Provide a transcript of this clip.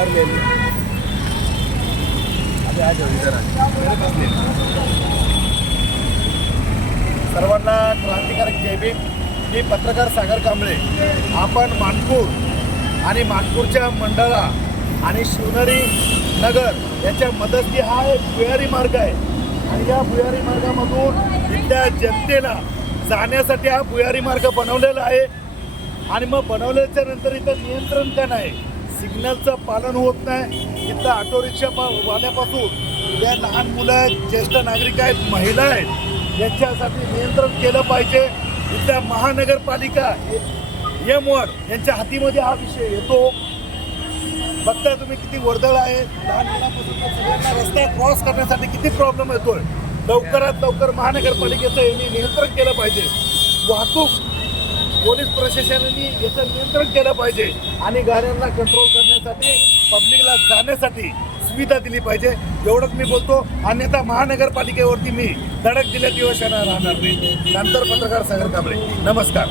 यार ले लो अबे आ जाओ इधर आ ले सर्वांना क्रांतिकारक जय मी पत्रकार सागर कांबळे. आपण मानपूर आणि मानपूरच्या मंडळा आणि शिवनेरी नगर याच्या मदती हा एक भुयारी मार्ग आहे. आणि या भुयारी मार्गामधून इथल्या जनतेला जाण्यासाठी हा भुयारी मार्ग बनवलेला आहे. आणि मग बनवल्याच्या नंतर इथं नियंत्रण का नाही सिग्नलचं पालन होत नाही. इथं ऑटो रिक्षा पा- वाल्यापासून या लहान मुलं आहेत ज्येष्ठ नागरिक आहेत महिला आहेत यांच्यासाठी नियंत्रण केलं पाहिजे. इथल्या महानगरपालिका एम वन यांच्या हातीमध्ये हा विषय येतो. बघता तुम्ही किती वर्दळ आहे. लहान मुलांपासून सगळ्यांना रस्ता क्रॉस करण्यासाठी किती प्रॉब्लेम येतोय. लवकरात लवकर महानगरपालिकेचं यांनी नियंत्रण केलं पाहिजे. वाहतूक पोलीस प्रशासनाने याचं नियंत्रण केलं पाहिजे आणि गाड्यांना कंट्रोल करण्यासाठी पब्लिकला जाण्यासाठी सुविधा दिली पाहिजे. एवढंच मी बोलतो. अन्यथा महानगरपालिकेवरती मी धडक दिल्या दिवस राहणार नाही. नंतर पत्रकार सागर कांबळे. नमस्कार.